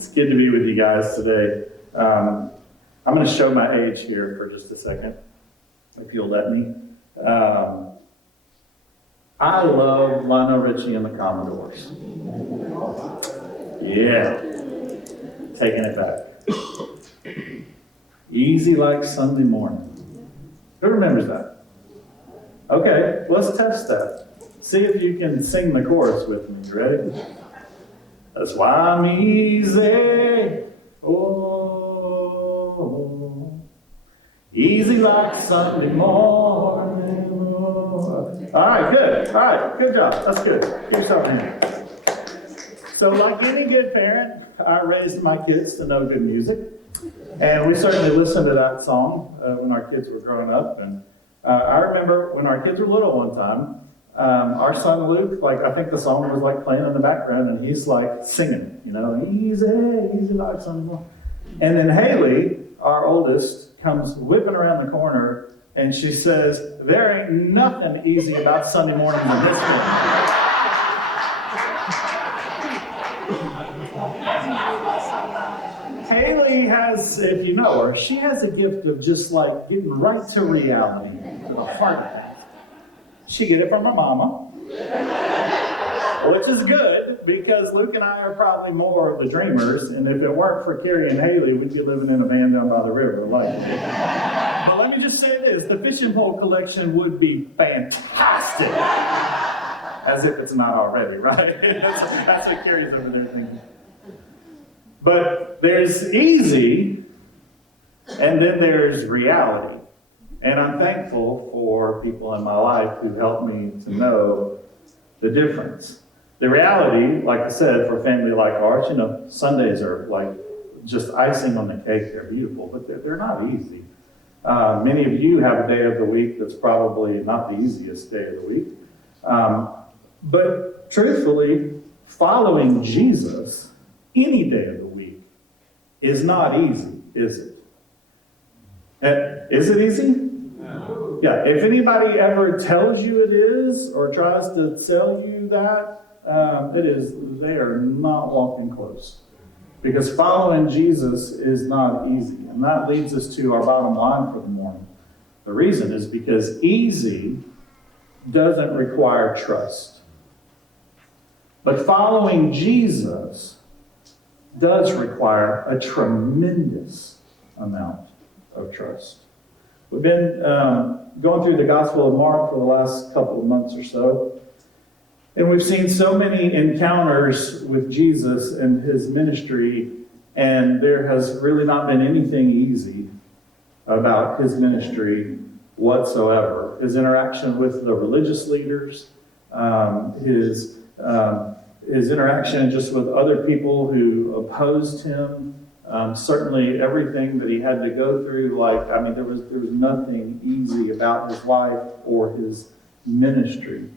It's good to be with you guys today. I'm going to show my age here for just a second, if you'll let me. I love Lionel Richie and the Commodores. Yeah, taking it back. Easy like Sunday morning. Who remembers that? Okay, let's test that. See if you can sing the chorus with me. You ready? That's why I'm easy. Oh, easy like Sunday morning. All right, good. All right, good job. That's good. Keep yourself in here. So like any good parent, I raised my kids to know good music. And we certainly listened to that song when our kids were growing up. And I remember when our kids were little one time, our son Luke, I think the song was playing in the background, and he's singing, easy, easy like Sunday morning. And then Haley, our oldest, comes whipping around the corner, and she says, there ain't nothing easy about Sunday mornings in this one. Haley has, if you know her, she has a gift of just getting right to reality, to the heart of it. She get it from her mama, which is good because Luke and I are probably more of the dreamers, and if it weren't for Carrie and Haley, we'd be living in a van down by the river. But let me just say this, the fishing pole collection would be fantastic. As if it's not already, right? That's what Carrie's over there thinking. But there's easy, and then there's reality. And I'm thankful for people in my life who helped me to know the difference. The reality, like I said, for a family like ours, Sundays are just icing on the cake. They're beautiful, but they're not easy. Many of you have a day of the week that's probably not the easiest day of the week. But truthfully, following Jesus any day of the week is not easy, is it? Is it easy? Yeah, if anybody ever tells you it is or tries to sell you that, they are not walking close. Because following Jesus is not easy. And that leads us to our bottom line for the morning. The reason is because easy doesn't require trust. But following Jesus does require a tremendous amount of trust. We've been going through the Gospel of Mark for the last couple of months or so, and we've seen so many encounters with Jesus and his ministry, and there has really not been anything easy about his ministry whatsoever. His interaction with the religious leaders, his interaction just with other people who opposed him, certainly everything that he had to go through, there was nothing easy about his life or his ministry.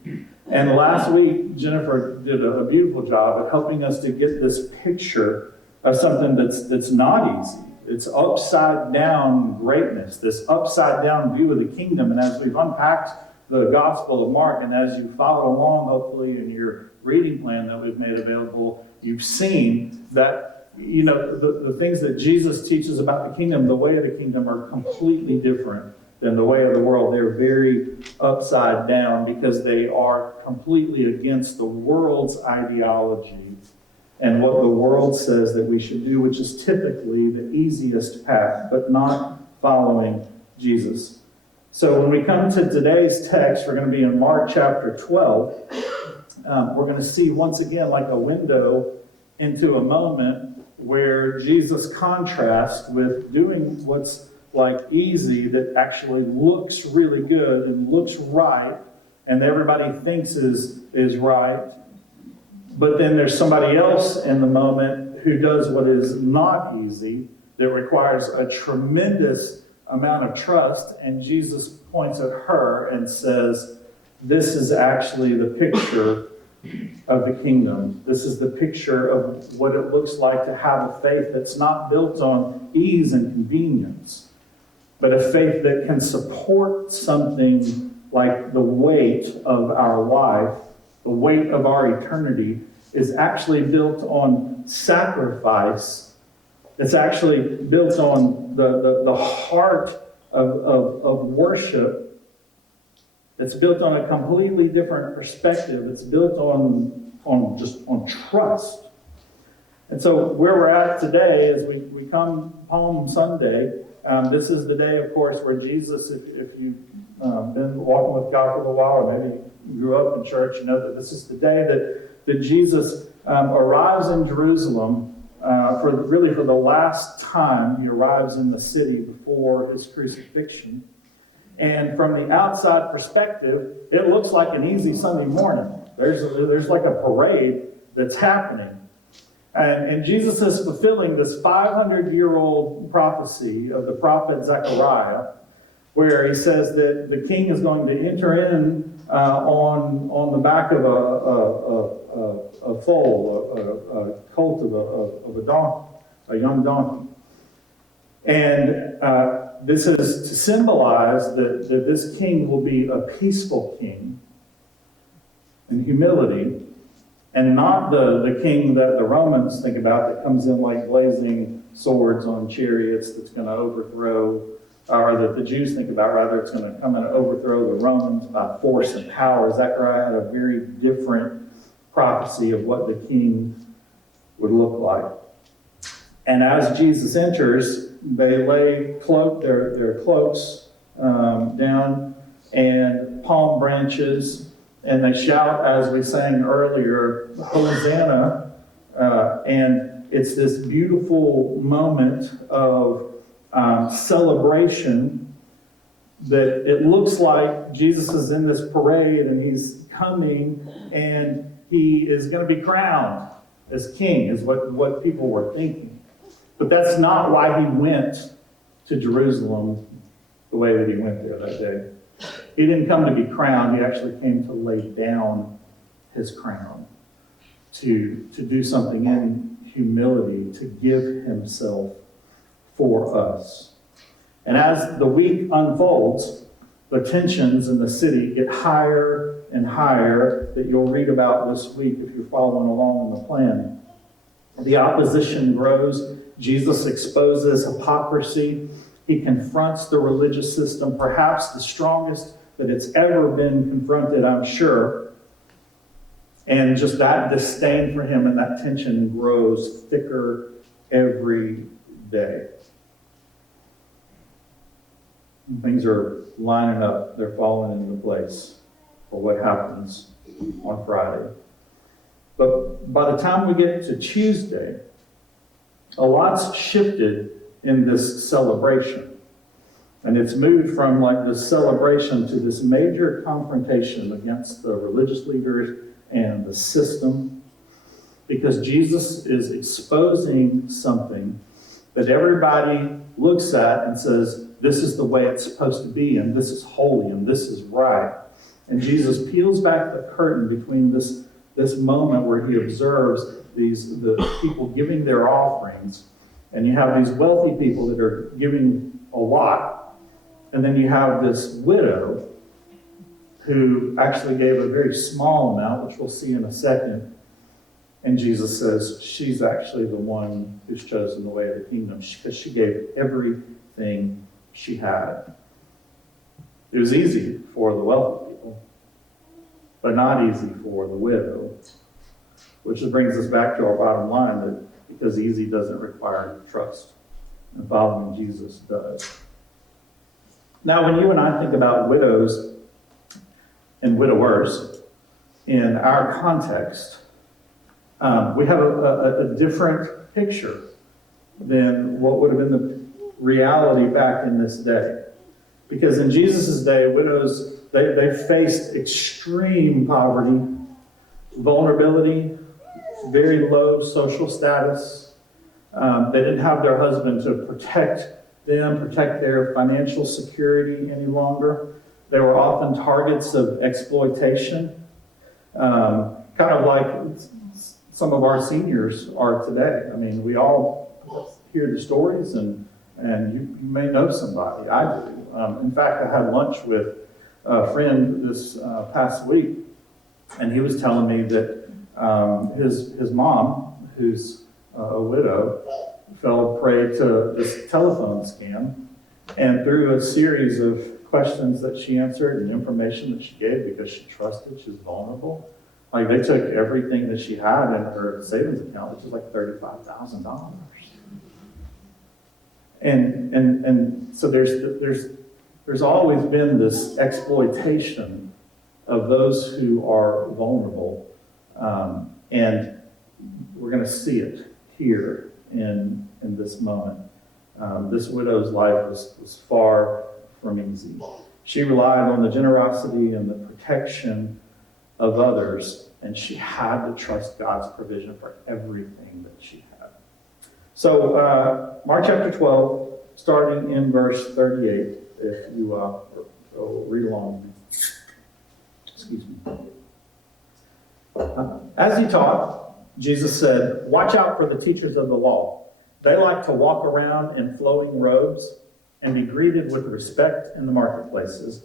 And last week, Jennifer did a beautiful job at helping us to get this picture of something that's not easy. It's upside down greatness, this upside down view of the kingdom. And as we've unpacked the Gospel of Mark, and as you follow along, hopefully, in your reading plan that we've made available, you've seen that the things that Jesus teaches about the kingdom, the way of the kingdom, are completely different than the way of the world. They're very upside down because they are completely against the world's ideology and what the world says that we should do, which is typically the easiest path, but not following Jesus. So when we come to today's text, we're going to be in Mark chapter 12. We're going to see once again a window into a moment where Jesus contrasts with doing what's easy that actually looks really good and looks right and everybody thinks is right. But then there's somebody else in the moment who does what is not easy, that requires a tremendous amount of trust, and Jesus points at her and says, this is actually the picture of the kingdom. This is the picture of what it looks like to have a faith that's not built on ease and convenience, but a faith that can support something like the weight of our life, the weight of our eternity, is actually built on sacrifice. It's actually built on the heart of worship. It's built on a completely different perspective. It's built on trust. And so where we're at today is we come Palm Sunday. This is the day, of course, where Jesus, if you've been walking with God for a while, or maybe you grew up in church, you know that this is the day that Jesus arrives in Jerusalem for the last time. He arrives in the city before his crucifixion. And from the outside perspective, it looks like an easy Sunday morning. There's like a parade that's happening. And Jesus is fulfilling this 500-year-old prophecy of the prophet Zechariah, where he says that the king is going to enter in on the back of a foal, a colt of a donkey, a young donkey. And this is to symbolize that this king will be a peaceful king in humility, and not the king that the Romans think about that comes in like blazing swords on chariots that's going to overthrow, or that the Jews think about, rather it's going to come and overthrow the Romans by force and power. Zechariah had a very different prophecy of what the king would look like. And as Jesus enters, they lay their cloaks down and palm branches, and they shout, as we sang earlier, Hosanna. And it's this beautiful moment of celebration that it looks like Jesus is in this parade and he's coming and he is going to be crowned as king, is what people were thinking. But that's not why he went to Jerusalem the way that he went there that day. He didn't come to be crowned. He actually came to lay down his crown, to do something in humility, to give himself for us. And as the week unfolds, the tensions in the city get higher and higher, that you'll read about this week if you're following along in the plan. The opposition grows. Jesus exposes hypocrisy. He confronts the religious system, perhaps the strongest that it's ever been confronted, I'm sure. And just that disdain for him and that tension grows thicker every day. And things are lining up. They're falling into place for what happens on Friday. But by the time we get to Tuesday, a lot's shifted in this celebration. And it's moved from like this celebration to this major confrontation against the religious leaders and the system, because Jesus is exposing something that everybody looks at and says, this is the way it's supposed to be, and this is holy, and this is right. And Jesus peels back the curtain between this moment where he observes the people giving their offerings, and you have these wealthy people that are giving a lot, and then you have this widow who actually gave a very small amount, which we'll see in a second. And Jesus says she's actually the one who's chosen the way of the kingdom, because she gave everything she had. It was easy for the wealthy people, but not easy for the widow, which brings us back to our bottom line, that because easy doesn't require trust, and following Jesus does. Now, when you and I think about widows and widowers in our context, we have a different picture than what would have been the reality back in this day. Because in Jesus' day, widows, they faced extreme poverty, vulnerability, very low social status. They didn't have their husband to protect them, protect their financial security any longer. They were often targets of exploitation, kind of like some of our seniors are today. I mean, we all hear the stories, and you may know somebody. I do. In fact, I had lunch with a friend this past week, and he was telling me that his mom, who's a widow, fell prey to this telephone scam. And through a series of questions that she answered and information that she gave, because she trusted, she was vulnerable, like they took everything that she had in her savings account, which is like $35,000. And so there's always been this exploitation of those who are vulnerable, and we're going to see it here in this moment. This widow's life was far from easy. She relied on the generosity and the protection of others, and she had to trust God's provision for everything that she had. So, Mark chapter 12, starting in verse 38, if you read along. Excuse me. As he taught, Jesus said, "Watch out for the teachers of the law. They like to walk around in flowing robes and be greeted with respect in the marketplaces,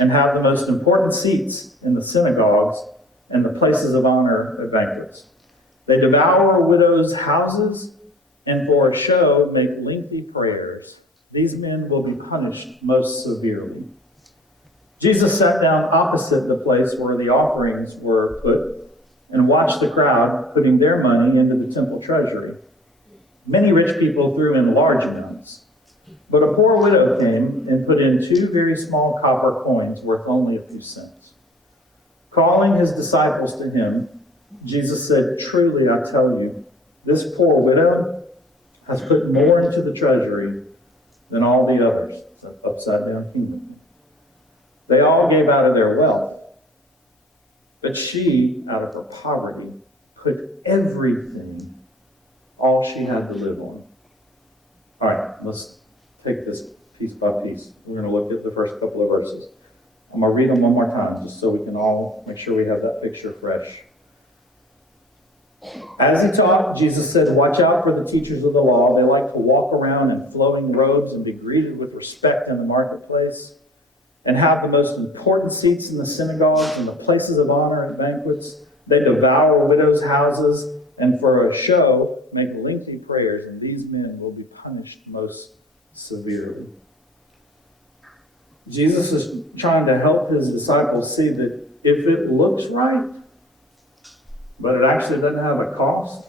and have the most important seats in the synagogues and the places of honor at banquets. They devour widows' houses, and for a show make lengthy prayers. These men will be punished most severely." Jesus sat down opposite the place where the offerings were put and watched the crowd putting their money into the temple treasury. Many rich people threw in large amounts, but a poor widow came and put in 2 very small copper coins worth only a few cents. Calling his disciples to him, Jesus said, "Truly I tell you, this poor widow has put more into the treasury than all the others." It's an upside-down kingdom. They all gave out of their wealth, but she, out of her poverty, put everything, all she had to live on. All right, let's take this piece by piece. We're going to look at the first couple of verses. I'm going to read them one more time, just so we can all make sure we have that picture fresh. As he taught, Jesus said, "Watch out for the teachers of the law. They like to walk around in flowing robes and be greeted with respect in the marketplace, and have the most important seats in the synagogues and the places of honor at banquets. They devour widows' houses, and for a show make lengthy prayers, and these men will be punished most severely." Jesus is trying to help his disciples see that if it looks right, but it actually doesn't have a cost,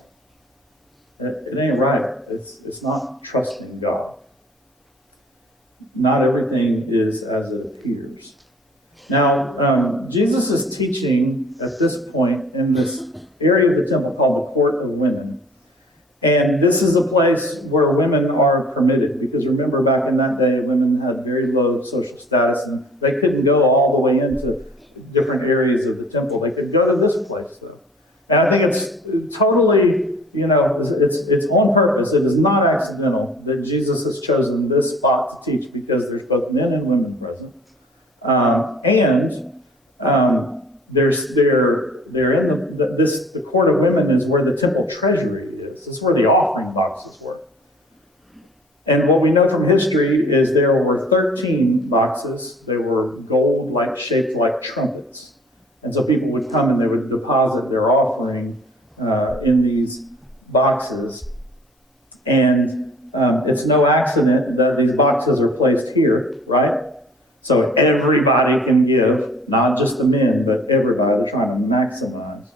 it ain't right. It's not trusting God. Not everything is as it appears. Now, Jesus is teaching at this point in this area of the temple called the Court of Women. And this is a place where women are permitted, because remember back in that day, women had very low social status and they couldn't go all the way into different areas of the temple. They could go to this place though. And I think it's totally, it's on purpose. It is not accidental that Jesus has chosen this spot to teach, because there's both men and women present. They're in the Court of Women is where the temple treasury is. This is where the offering boxes were. And what we know from history is there were 13 boxes. They were gold, shaped like trumpets. And so people would come and they would deposit their offering in these boxes. And it's no accident that these boxes are placed here, right? So everybody can give, not just the men, but everybody. They're trying to maximize.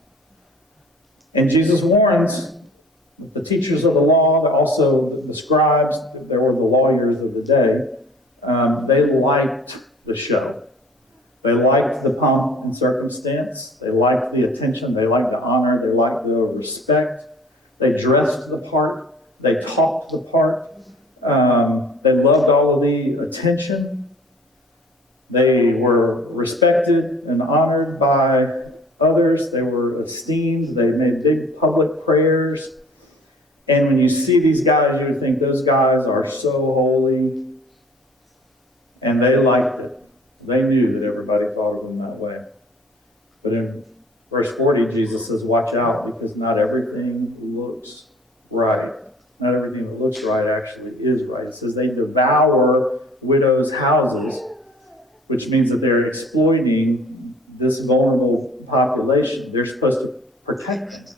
And Jesus warns that the teachers of the law, also the scribes, they were the lawyers of the day, they liked the show. They liked the pomp and circumstance. They liked the attention. They liked the honor. They liked the respect. They dressed the part. They talked the part. They loved all of the attention. They were respected and honored by others. They were esteemed. They made big public prayers. And when you see these guys, you would think those guys are so holy. And they liked it. They knew that everybody thought of them that way. But in verse 40, Jesus says, watch out, because not everything looks right. Not everything that looks right actually is right. It says they devour widows' houses, which means that they're exploiting this vulnerable population. They're supposed to protect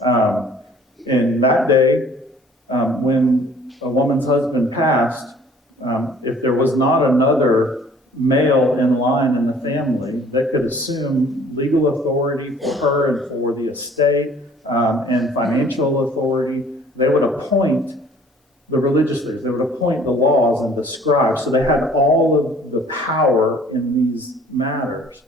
them. In that day, when a woman's husband passed, if there was not another male in line in the family that could assume legal authority for her and for the estate and financial authority, they would appoint the religious leaders, they would appoint the laws and the scribes. So they had all of the power in these matters.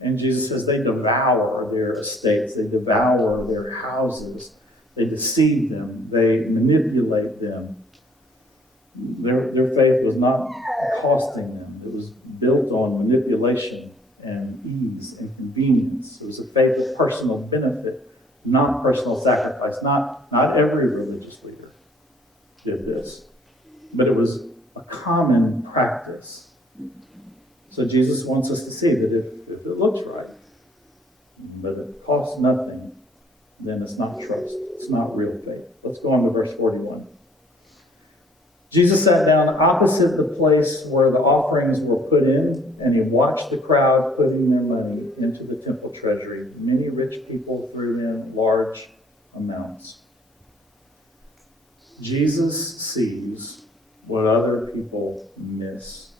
And Jesus says they devour their estates, they devour their houses, they deceive them, they manipulate them. Their faith was not costing them. It was built on manipulation and ease and convenience. It was a faith of personal benefit, not personal sacrifice. Not every religious leader did this, but it was a common practice. So Jesus wants us to see that if it looks right, but it costs nothing, then it's not trust. It's not real faith. Let's go on to verse 41. Jesus sat down opposite the place where the offerings were put in, and he watched the crowd putting their money into the temple treasury. Many rich people threw in large amounts. Jesus sees what other people miss.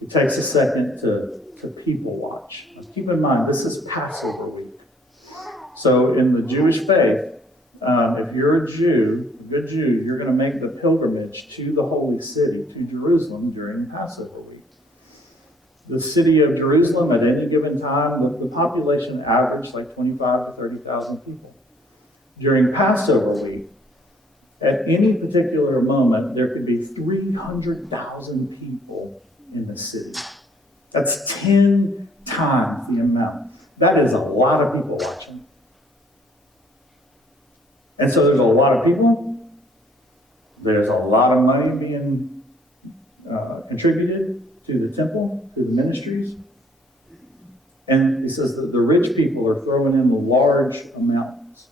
He takes a second to people watch. Now, keep in mind, this is Passover week. So in the Jewish faith, if you're a Jew, a good Jew, you're going to make the pilgrimage to the holy city, to Jerusalem, during Passover week. The city of Jerusalem, at any given time, the population averaged like 25 to 30,000 people. During Passover week, at any particular moment, there could be 300,000 people in the city. That's 10 times the amount. That is a lot of people watching. And so there's a lot of people. There's a lot of money being contributed to the temple, to the ministries. And he says that the rich people are throwing in the large amounts.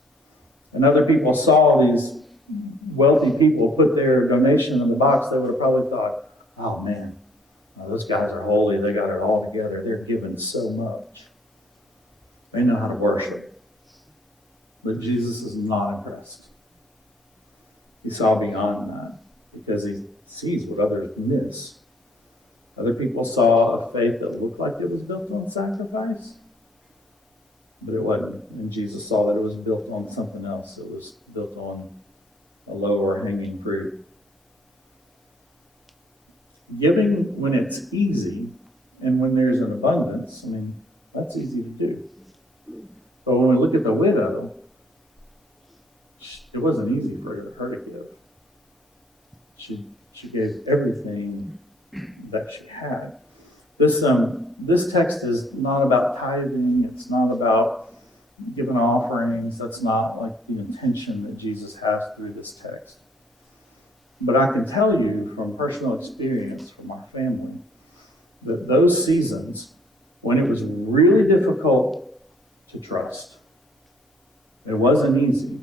And other people saw these wealthy people put their donation in the box. They would have probably thought, oh man, those guys are holy. They got it all together. They're giving so much. They know how to worship. But Jesus is not impressed. He saw beyond that because he sees what others miss. Other people saw a faith that looked like it was built on sacrifice, but it wasn't. And Jesus saw that it was built on something else. It was built on a lower hanging fruit. Giving when it's easy and when there's an abundance, I mean, that's easy to do. But when we look at the widow, it wasn't easy for her to give. She gave everything that she had. This text is not about tithing. It's not about giving offerings. That's not like the intention that Jesus has through this text. But I can tell you from personal experience from our family that those seasons when it was really difficult to trust, it wasn't easy,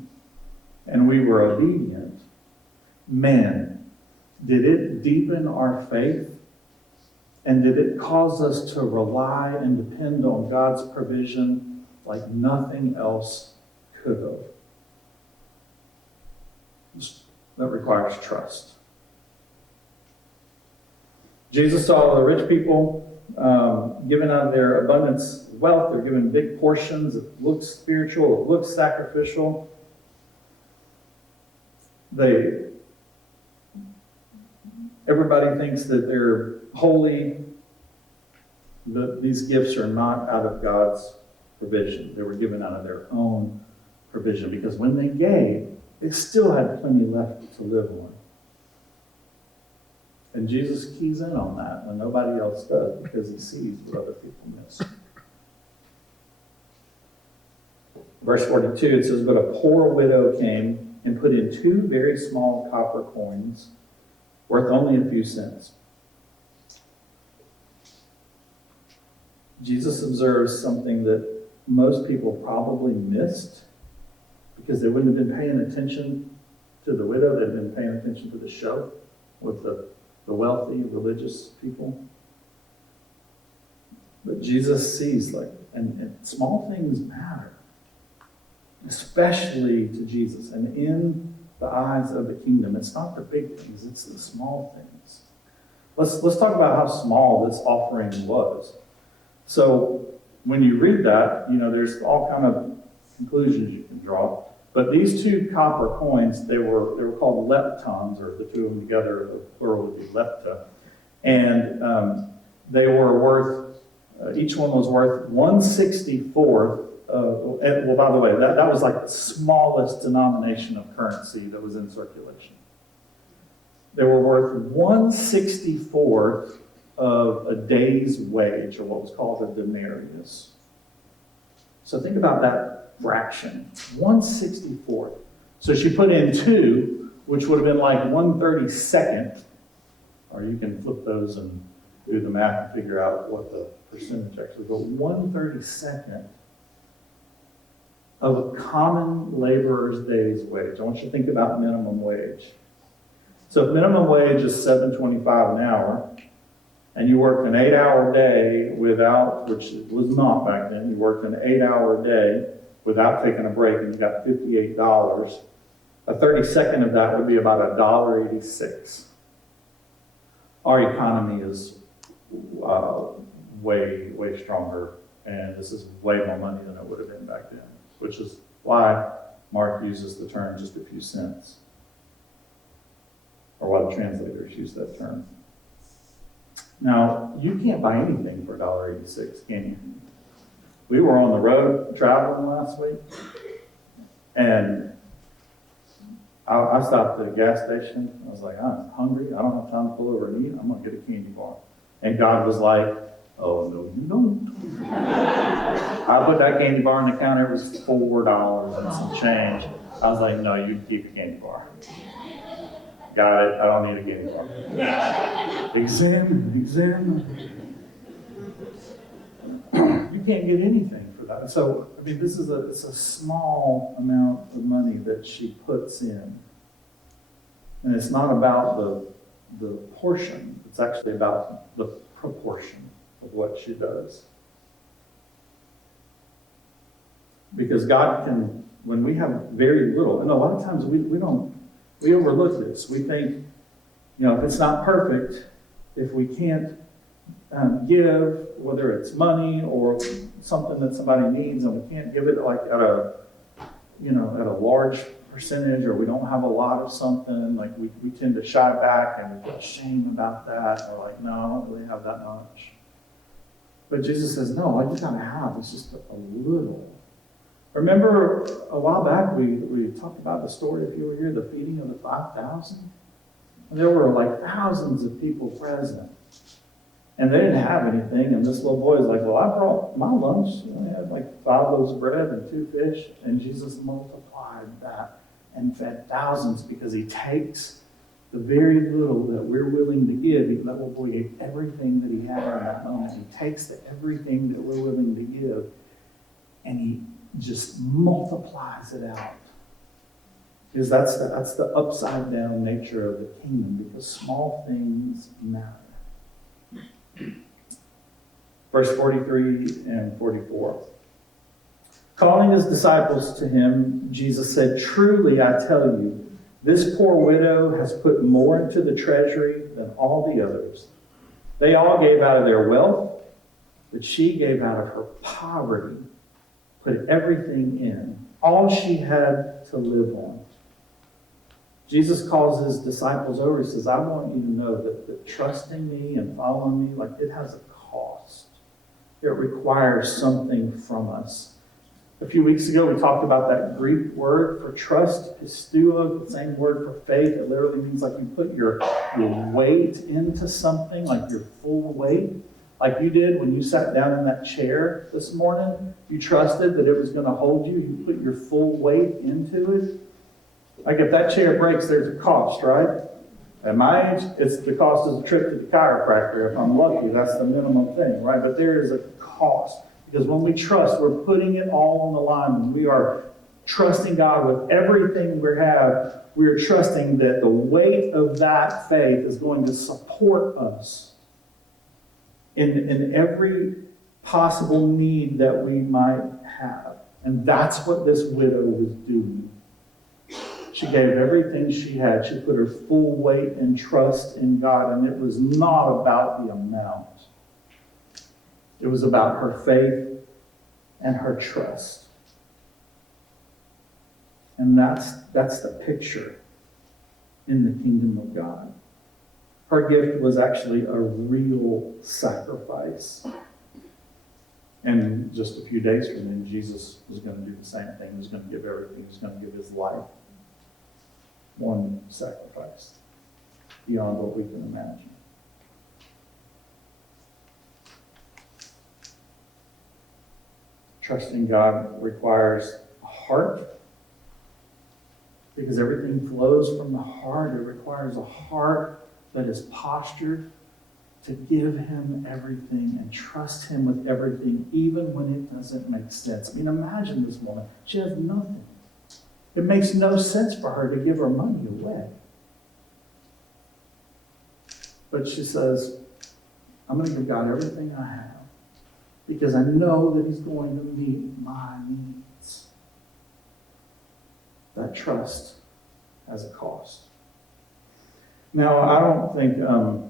and we were obedient, man, did it deepen our faith, and did it cause us to rely and depend on God's provision like nothing else could have. That requires trust. Jesus saw the rich people giving out of their abundance of wealth. They're given big portions. It looks spiritual. It looks sacrificial. Everybody thinks that they're holy, but these gifts are not out of God's provision. They were given out of their own provision because when they gave, they still had plenty left to live on. And Jesus keys in on that when nobody else does because he sees what other people miss. Verse 42, it says, "But a poor widow came and put in 2 very small copper coins, worth only a few cents." Jesus observes something that most people probably missed because they wouldn't have been paying attention to the widow. They'd been paying attention to the show with the wealthy religious people. But Jesus sees and small things matter. especially to Jesus. And in the eyes of the kingdom, it's not the big things, it's the small things. Let's talk about how small this offering was. So when you read that, there's all kind of conclusions you can draw. But these two copper coins, they were called leptons, or the two of them together, the plural would be lepta. And they were worth, each one was worth 1/64. Well, by the way, that was like the smallest denomination of currency that was in circulation. They were worth 1/64 of a day's wage, or what was called a denarius. So think about that fraction, 1/64. So she put in 2, which would have been like 1/32nd, or you can flip those and do the math and figure out what the percentage actually, but 1/32nd of a common laborer's day's wage. I want you to think about minimum wage. So if minimum wage is $7.25 an hour, and you worked an 8-hour day without, which it was not back then, you worked an 8-hour day without taking a break, and you got $58, a 32nd of that would be about $1.86. Our economy is way stronger, and this is way more money than it would have been back then, which is why Mark uses the term just a few cents, or why the translators use that term. Now, you can't buy anything for $1.86, can you? We were on the road traveling last week, and I stopped at a gas station. I was like, I'm hungry. I don't have time to pull over and eat. I'm going to get a candy bar. And God was like, oh, no, you don't. I put that candy bar on the counter. It was $4 and some change. I was like, no, you keep the candy bar. Got it. I don't need a candy bar. Examine. You can't get anything for that. So, I mean, it's a small amount of money that she puts in. And it's not about the portion. It's actually about the proportion of what she does. Because God can, when we have very little, and a lot of times we overlook this. We think, if it's not perfect, if we can't give, whether it's money or something that somebody needs, and we can't give it like at a large percentage, or we don't have a lot of something, like we tend to shy back and we feel shame about that, or like, no, I don't really have that much. But Jesus says, no, all you gotta have is just a little. Remember a while back we talked about the story, if you were here, the feeding of the 5,000? There were like thousands of people present. And they didn't have anything, and this little boy is like, well, I brought my lunch. I had like 5 loaves of bread and 2 fish, and Jesus multiplied that and fed thousands, because he takes the very little that we're willing to give. That little boy gave everything that he had in that moment. He takes everything that we're willing to give, and he just multiplies it out. Because that's the upside down nature of the kingdom, because small things matter. Verse 43 and 44. Calling his disciples to him, Jesus said, truly I tell you, this poor widow has put more into the treasury than all the others. They all gave out of their wealth, but she gave out of her poverty, put everything in, all she had to live on. Jesus calls his disciples over. He says, I want you to know that trusting me and following me, like, it has a cost. It requires something from us. A few weeks ago, we talked about that Greek word for trust, pisteuo, the same word for faith. It literally means like you put your weight into something, like your full weight. Like you did when you sat down in that chair this morning. You trusted that it was going to hold you. You put your full weight into it. Like if that chair breaks, there's a cost, right? At my age, it's the cost of the trip to the chiropractor. If I'm lucky, that's the minimum thing, right? But there is a cost. Because when we trust, we're putting it all on the line. When we are trusting God with everything we have, we are trusting that the weight of that faith is going to support us in every possible need that we might have. And that's what this widow was doing. She gave everything she had. She put her full weight and trust in God, and it was not about the amount. It was about her faith and her trust. And that's the picture in the kingdom of God. Her gift was actually a real sacrifice. And just a few days from then, Jesus was going to do the same thing. He was going to give everything. He was going to give his life. One sacrifice beyond what we can imagine. Trusting God requires a heart, because everything flows from the heart. It requires a heart that is postured to give him everything and trust him with everything, even when it doesn't make sense. I mean, imagine this woman. She has nothing. It makes no sense for her to give her money away. But she says, I'm going to give God everything I have, because I know that he's going to meet my needs. That trust has a cost. Now, I don't think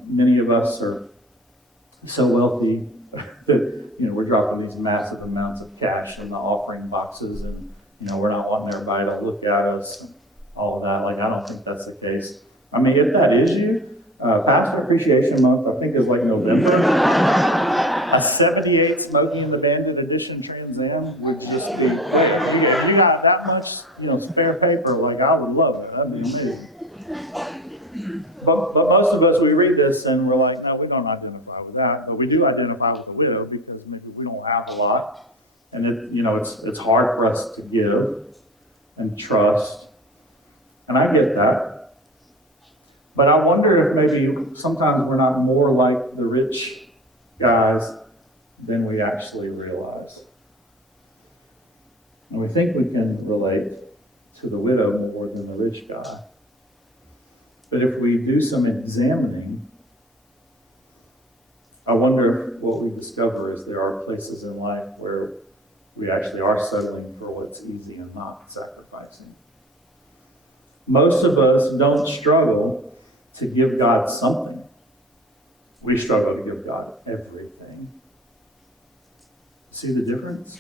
many of us are so wealthy that we're dropping these massive amounts of cash in the offering boxes, and we're not wanting everybody to look at us and all of that. Like, I don't think that's the case. I mean, if that is you, Pastor Appreciation Month, I think, is like November. A 78 Smokey and the Bandit edition Trans Am would just be, if you got that much, spare paper, like, I would love it. That'd be amazing. But most of us, we read this and we're like, no, we don't identify with that. But we do identify with the widow, because maybe we don't have a lot. And it's hard for us to give and trust. And I get that. But I wonder if maybe sometimes we're not more like the rich guys than we actually realize. And we think we can relate to the widow more than the rich guy. But if we do some examining, I wonder if what we discover is there are places in life where we actually are settling for what's easy and not sacrificing. Most of us don't struggle to give God something. We struggle to give God everything. See the difference?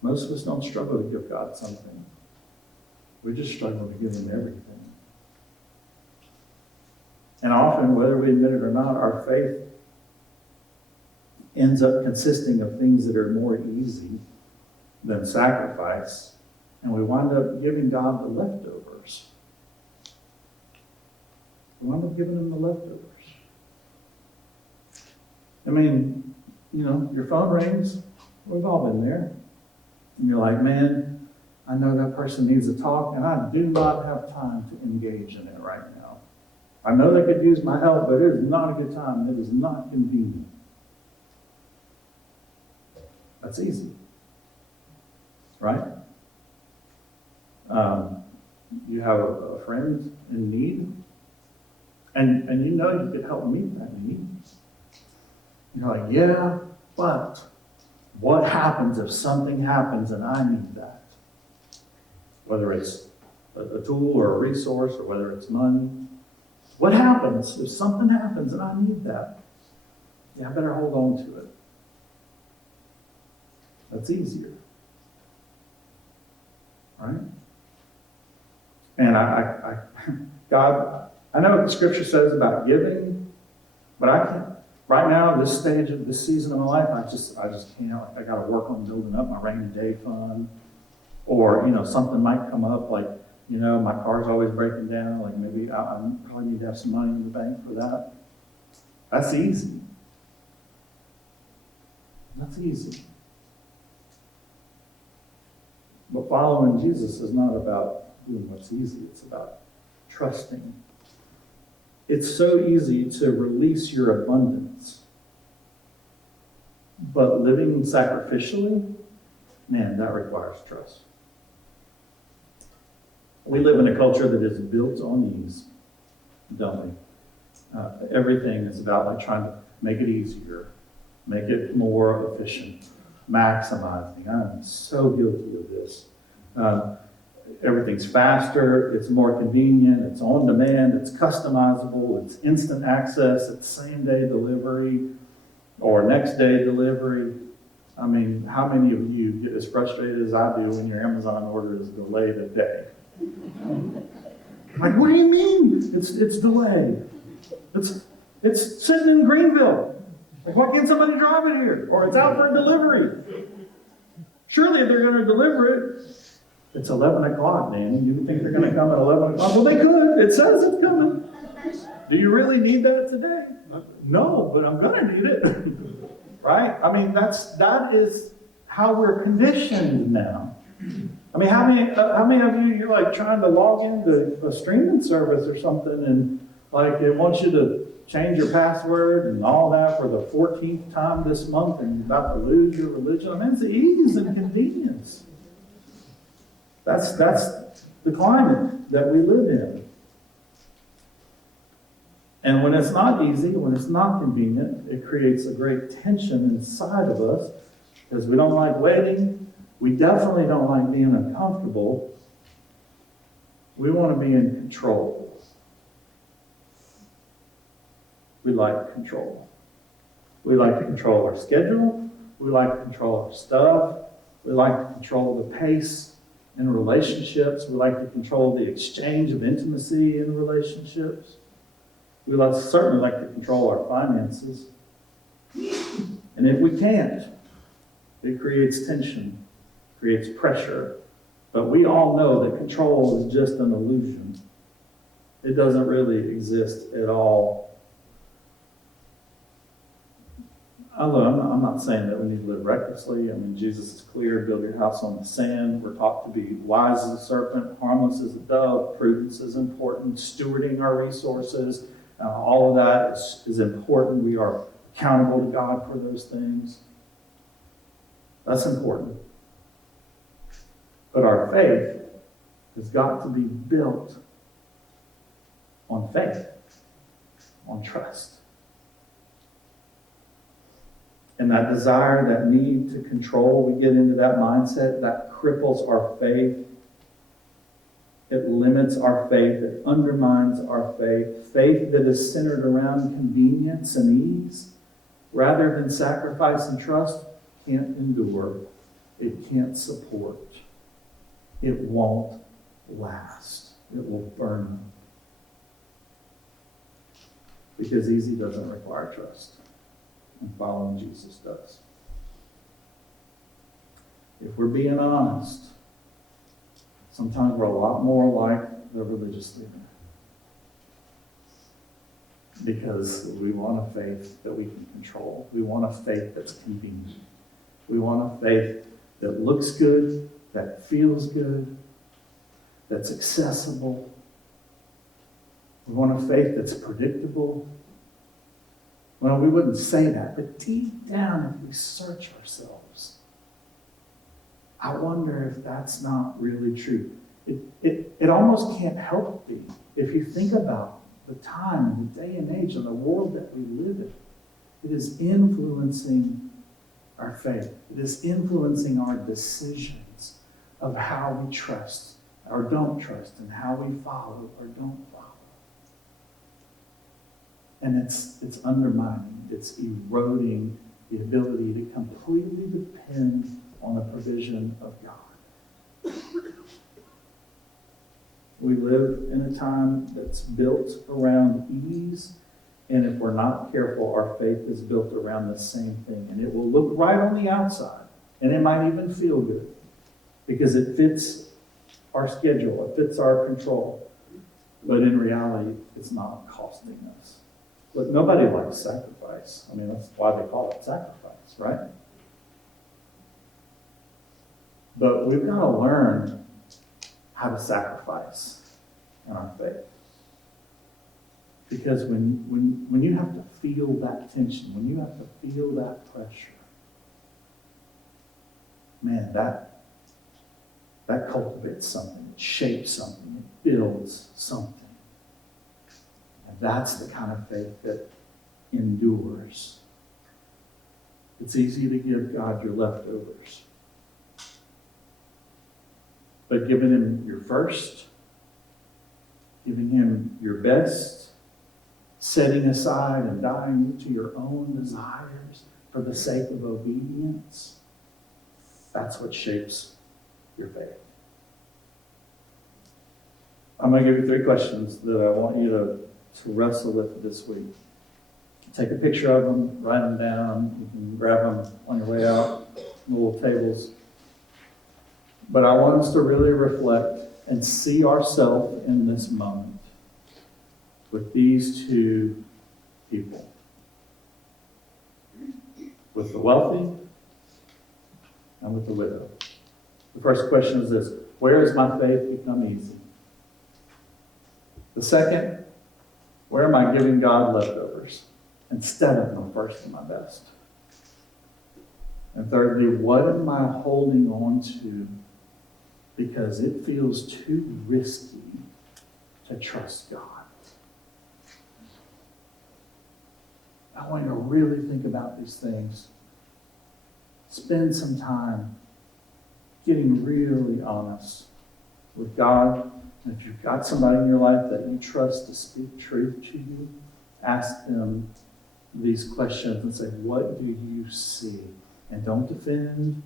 Most of us don't struggle to give God something. We just struggle to give him everything. And often, whether we admit it or not, our faith ends up consisting of things that are more easy than sacrifice. And we wind up giving God the leftovers. We wind up giving him the leftovers. I mean, your phone rings. We've all been there. And you're like, man, I know that person needs to talk, and I do not have time to engage in it right now. I know they could use my help, but it is not a good time. It is not convenient. That's easy, right? You have a friend in need, and you know you could help meet that need. You're like, yeah, but what happens if something happens and I need that? Whether it's a tool or a resource, or whether it's money. What happens if something happens and I need that? Yeah, I better hold on to it. That's easier. Right? And God, I know what the scripture says about giving, but I can't. Right now, this stage of this season of my life, I just can't. I got to work on building up my rainy day fund. Or, something might come up, like, my car's always breaking down, like maybe I probably need to have some money in the bank for that. That's easy. That's easy. But following Jesus is not about doing what's easy. It's about trusting. It's so easy to release your abundance. But living sacrificially, man, that requires trust. We live in a culture that is built on ease, don't we? Everything is about trying to make it easier, make it more efficient. maximizing. I'm so guilty of this. Everything's faster, it's more convenient, it's on demand, it's customizable, it's instant access, it's same day delivery or next day delivery. I mean, how many of you get as frustrated as I do when your Amazon order is delayed a day? Like, what do you mean? It's delayed. It's sitting in Greenville. Like, why can't somebody drive it here? Or it's out for delivery. Surely they're going to deliver it. It's 11 o'clock, Danny. You think they're going to come at 11 o'clock? Well, they could. It says it's coming. Do you really need that today? No, but I'm going to need it. Right? I mean, that is how we're conditioned now. I mean, how many of you, you're like trying to log into a streaming service or something, and like it wants you to change your password and all that for the 14th time this month, and you're about to lose your religion? I mean, it's ease and convenience. That's the climate that we live in. And when it's not easy, when it's not convenient, it creates a great tension inside of us because we don't like waiting. We definitely don't like being uncomfortable. We want to be in control. We like control. We like to control our schedule. We like to control our stuff. We like to control the pace in relationships. We like to control the exchange of intimacy in relationships. We certainly like to control our finances. And if we can't, it creates tension, creates pressure. But we all know that control is just an illusion. It doesn't really exist at all. Although I'm not saying that we need to live recklessly. I mean, Jesus is clear, build your house on the sand. We're taught to be wise as a serpent, harmless as a dove. Prudence is important. Stewarding our resources, all of that is important. We are accountable to God for those things. That's important. But our faith has got to be built on faith, on trust. And that desire, that need to control, we get into that mindset, that cripples our faith. It limits our faith. It undermines our faith. Faith that is centered around convenience and ease, rather than sacrifice and trust, can't endure. It can't support. It won't last. It will burn. Because easy doesn't require trust. And following Jesus does. If we're being honest, sometimes we're a lot more like the religious leader. Because we want a faith that we can control. We want a faith that's convenient. We want a faith that looks good, that feels good, that's accessible. We want a faith that's predictable. Well, we wouldn't say that, but deep down, if we search ourselves, I wonder if that's not really true. It almost can't help be. If you think about the time and the day and age and the world that we live in, it is influencing our faith. It is influencing our decisions of how we trust or don't trust and how we follow or don't follow. And it's undermining, it's eroding the ability to completely depend on the provision of God. We live in a time that's built around ease, and if we're not careful, our faith is built around the same thing. And it will look right on the outside, and it might even feel good, because it fits our schedule, it fits our control. But in reality, it's not costing us. But nobody likes sacrifice. I mean, that's why they call it sacrifice, right? But we've got to learn how to sacrifice in our faith. Because when you have to feel that tension, when you have to feel that pressure, man, that cultivates something, it shapes something, it builds something. And that's the kind of faith that endures. It's easy to give God your leftovers. But giving him your first, giving him your best, setting aside and dying to your own desires for the sake of obedience, that's what shapes your faith. I'm going to give you 3 questions that I want you to wrestle with this week. Take a picture of them, write them down. You can grab them on your way out, little tables. But I want us to really reflect and see ourselves in this moment with these 2 people. With the wealthy and with the widow. The first question is this: where has my faith become easy? The second, where am I giving God leftovers instead of my first and my best? And thirdly, what am I holding on to because it feels too risky to trust God? I want you to really think about these things. Spend some time getting really honest with God. And if you've got somebody in your life that you trust to speak truth to you, ask them these questions and say, what do you see? And don't defend,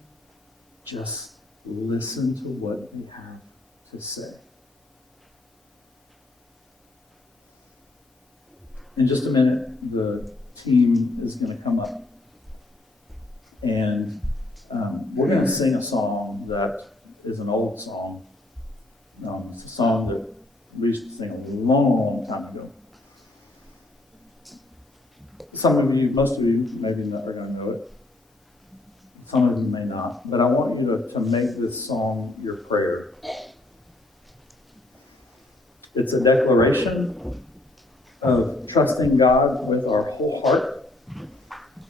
just listen to what they have to say. In just a minute, the team is going to come up. And we're going to sing a song that is an old song. It's a song that we used to sing a long, long time ago. Some of you, most of you, maybe not are going to know it. Some of you may not. But I want you to make this song your prayer. It's a declaration of trusting God with our whole heart.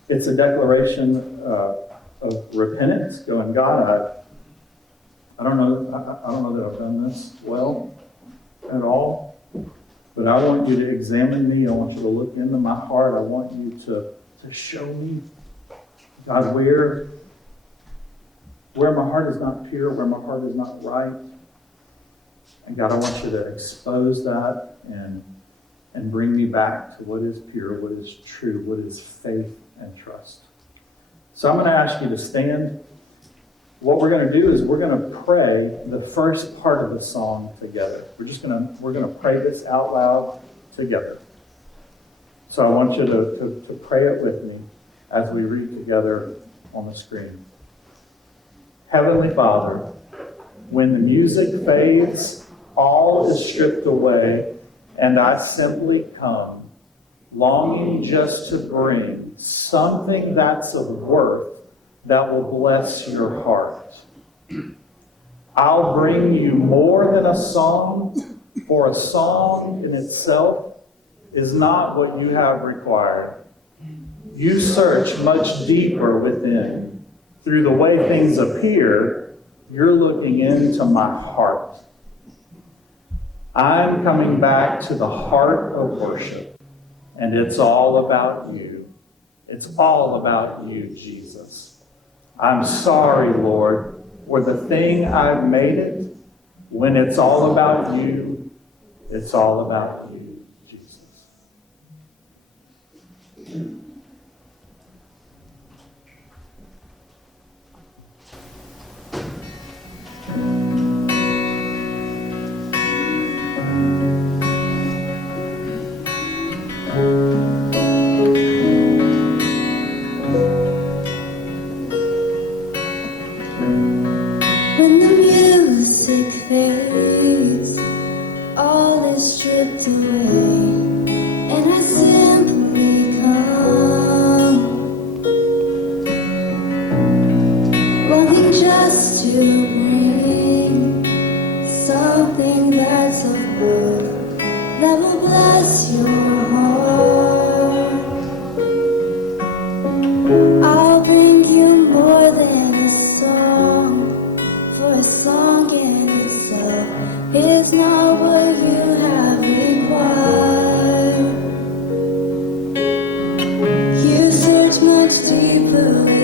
It's a declaration of repentance, going, God, I don't know that I've done this well at all, but I want you to examine me. I want you to look into my heart. I want you to show me, God, where my heart is not pure, where my heart is not right. And God, I want you to expose that and bring me back to what is pure, what is true, what is faith and trust. So I'm going to ask you to stand. What we're going to do is we're going to pray the first part of the song together. We're going to pray this out loud together. So I want you to pray it with me as we read together on the screen. Heavenly Father, when the music fades, all is stripped away, and I simply come, longing just to bring something that's of worth that will bless your heart. I'll bring you more than a song, for a song in itself is not what you have required. You search much deeper within. Through the way things appear, you're looking into my heart. I'm coming back to the heart of worship, and it's all about you. It's all about you, Jesus. I'm sorry, Lord, for the thing I've made it. When it's all about you, it's all about you, Jesus. When the music fades, all is stripped away, and I simply come, longing just to bring something that's of worth that will bless your heart. I'll bring you more than a song, for a song in itself is not what you have required. You search much deeper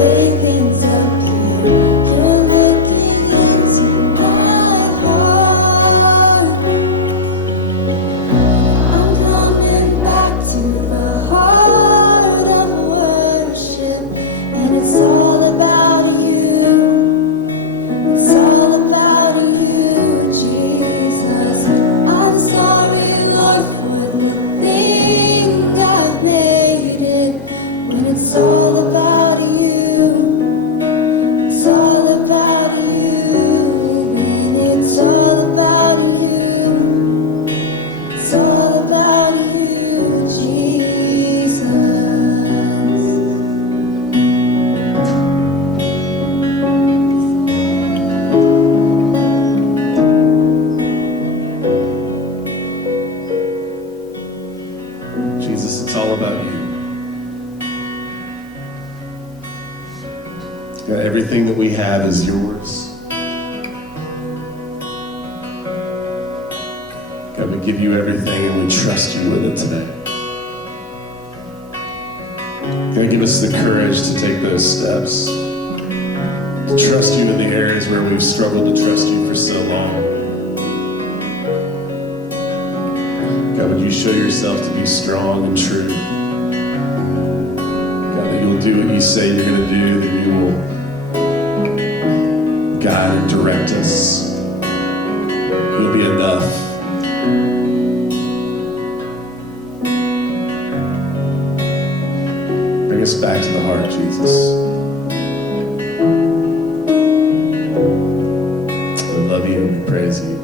way things appear. You're looking into my heart. I'm coming back to the heart of worship, and it's all about you. It's all about you, Jesus. I'm sorry, Lord, for the things I've made it. When it's all about you, it's all about you. And it's all about you. It's all about you, Jesus. Jesus, it's all about you. God, everything that we have is yours. God, we give you everything and we trust you with it today. God, give us the courage to take those steps, to trust you in the areas where we've struggled to trust you for so long. God, would you show yourself to be strong and true? God, that you'll do what you say you're going to do, that you will guide and direct us. You'll be enough. Bring us back to the heart, Jesus. We love you and we praise you.